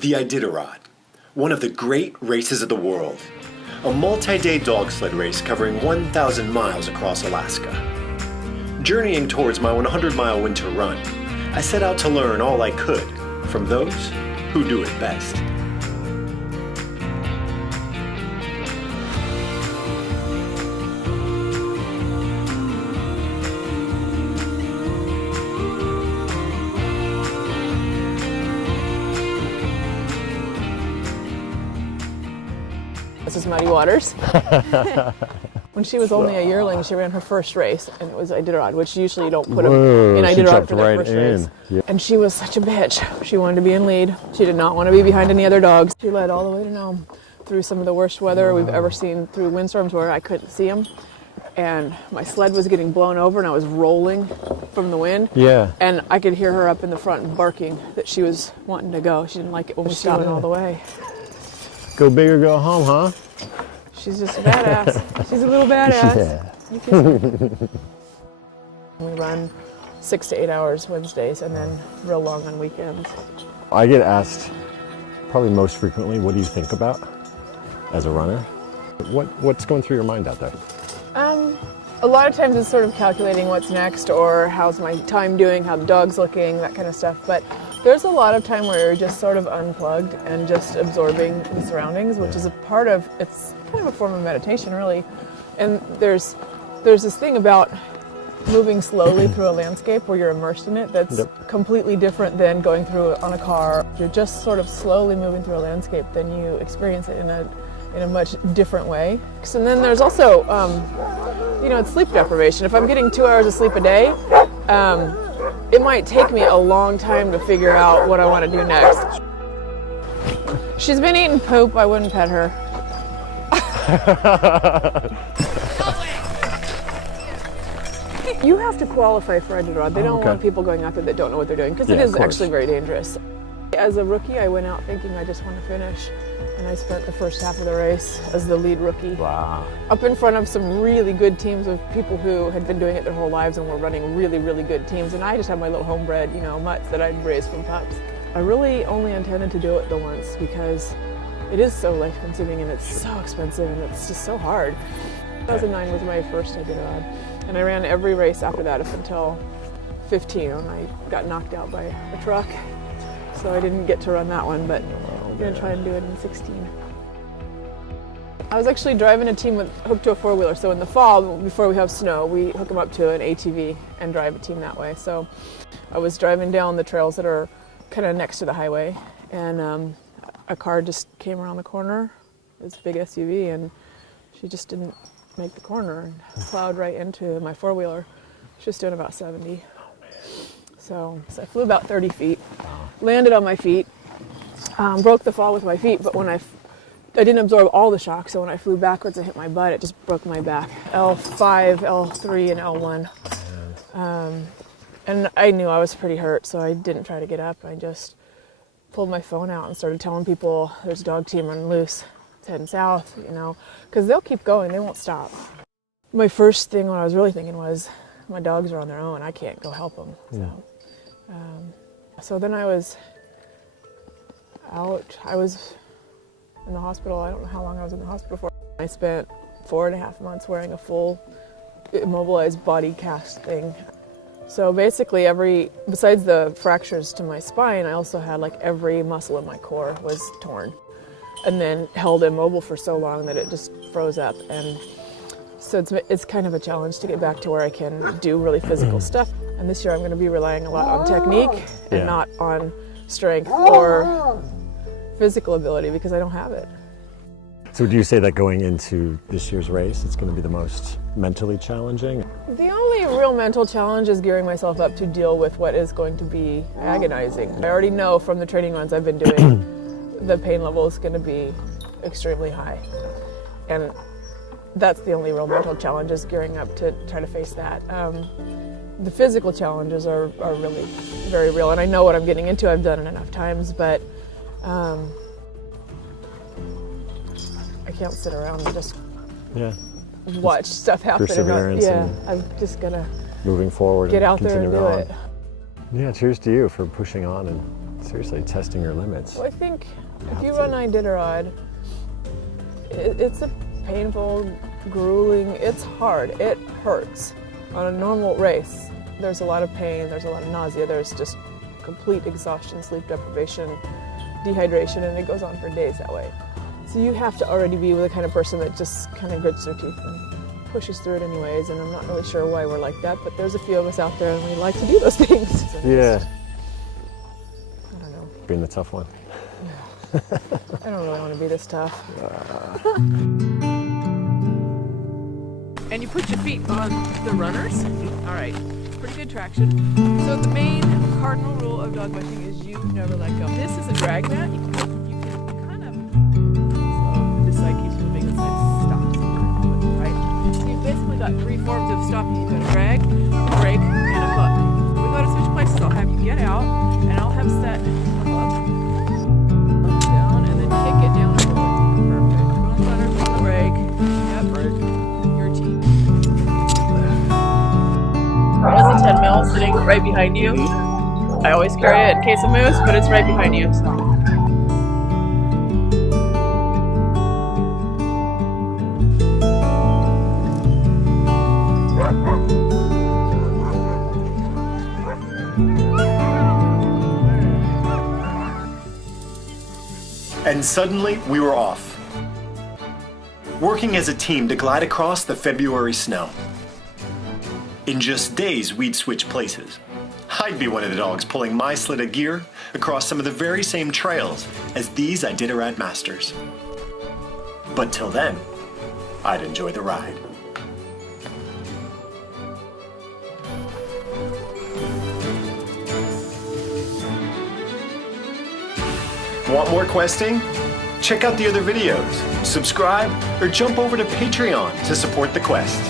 The Iditarod, one of the great races of the world. A multi-day dog sled race covering 1,000 miles across Alaska. Journeying towards my 100-mile winter run, I set out to learn all I could from those who do it best. This is Muddy Waters. When she was only a yearling, she ran her first race, and it was Iditarod, which usually you don't put them in Iditarod for their first race. Yeah. And she was such a bitch. She wanted to be in lead. She did not want to be behind any other dogs. She led all the way to Nome through some of the worst weather we've ever seen, through windstorms where I couldn't see them. And my sled was getting blown over, and I was rolling from the wind. Yeah. And I could hear her up in the front barking that she was wanting to go. She didn't like it when we stopped all the way. Go big or go home, huh? She's just a badass. She's a little badass. Yeah. We run 6 to 8 hours Wednesdays and then real long on weekends. I get asked probably most frequently, what do you think about as a runner? What's going through your mind out there? A lot of times it's sort of calculating what's next, or how's my time doing, how the dog's looking, that kind of stuff. But there's a lot of time where you're just sort of unplugged and just absorbing the surroundings, which is a part of, it's kind of a form of meditation, really. And there's this thing about moving slowly through a landscape where you're immersed in it that's completely different than going through it on a car. You're just sort of slowly moving through a landscape, then you experience it in a much different way. And then there's also, it's sleep deprivation. If I'm getting 2 hours of sleep a day, it might take me a long time to figure out what I want to do next. She's been eating poop. I wouldn't pet her. You have to qualify for Iditarod. They don't want people going out there that don't know what they're doing, because it is actually very dangerous. As a rookie, I went out thinking I just want to finish, and I spent the first half of the race as the lead rookie. Wow. Up in front of some really good teams of people who had been doing it their whole lives and were running really, really good teams, and I just had my little homebred, mutts that I'd raised from pups. I really only intended to do it the once because it is so life-consuming and it's so expensive and it's just so hard. 2009 was my first Iditarod, and I ran every race after that up until 15 when I got knocked out by a truck. So I didn't get to run that one, but I'm going to try and do it in 16. I was actually driving a team hooked to a four-wheeler, so in the fall, before we have snow, we hook them up to an ATV and drive a team that way. So I was driving down the trails that are kind of next to the highway, and a car just came around the corner, this big SUV, and she just didn't make the corner and plowed right into my four-wheeler. She was doing about 70. So I flew about 30 feet, landed on my feet, broke the fall with my feet, but when I didn't absorb all the shock, so when I flew backwards and hit my butt, it just broke my back. L5, L3, and L1. And I knew I was pretty hurt, so I didn't try to get up. I just pulled my phone out and started telling people there's a dog team running loose. It's heading south, because they'll keep going, they won't stop. My first thing, what I was really thinking was, my dogs are on their own, I can't go help them. So then I was out. I was in the hospital. I don't know how long I was in the hospital for. I spent 4.5 months wearing a full immobilized body cast thing. So basically besides the fractures to my spine, I also had every muscle in my core was torn and then held immobile for so long that it just froze up. And so it's kind of a challenge to get back to where I can do really physical stuff. And this year I'm going to be relying a lot on technique and not on strength or physical ability, because I don't have it. So do you say that going into this year's race, it's going to be the most mentally challenging? The only real mental challenge is gearing myself up to deal with what is going to be agonizing. I already know from the training runs I've been doing, the pain level is going to be extremely high. And that's the only real mental challenge, is gearing up to try to face that. The physical challenges are really very real, and I know what I'm getting into. I've done it enough times, but I can't sit around and just watch stuff happen. Perseverance. I'm just gonna moving forward. Get out there and do it. Yeah, cheers to you for pushing on and Seriously, testing your limits. Well, I think if you run Iditarod, it's a painful, grueling, it's hard, it hurts. On a normal race, there's a lot of pain, there's a lot of nausea, there's just complete exhaustion, sleep deprivation, dehydration, and it goes on for days that way. So you have to already be the kind of person that just kind of grits their teeth and pushes through it anyways, and I'm not really sure why we're like that, but there's a few of us out there and we like to do those things. Yeah. I don't know. Being the tough one. I don't really want to be this tough. And you put your feet on the runners. All right, pretty good traction. So the main cardinal rule of dog mushing is you never let go. This is a drag mat. You can kind of, so this side keeps moving, this side stops, right? So you've basically got three forms of stopping. You've got a drag, a brake, and a hook. We go to switch places. I'll have you get out, and I'll have set the hook down, and then kick it down and forward. Perfect. Go on the letter, go on the brake. Yep, brake. Your team. There's a 10 mil sitting right behind you. I always carry it in case of moose, but it's right behind you. So. And suddenly, we were off. Working as a team to glide across the February snow. In just days, we'd switch places. I'd be one of the dogs pulling my sled of gear across some of the very same trails as these Iditarod masters. But till then, I'd enjoy the ride. Want more questing? Check out the other videos, subscribe, or jump over to Patreon to support the quest.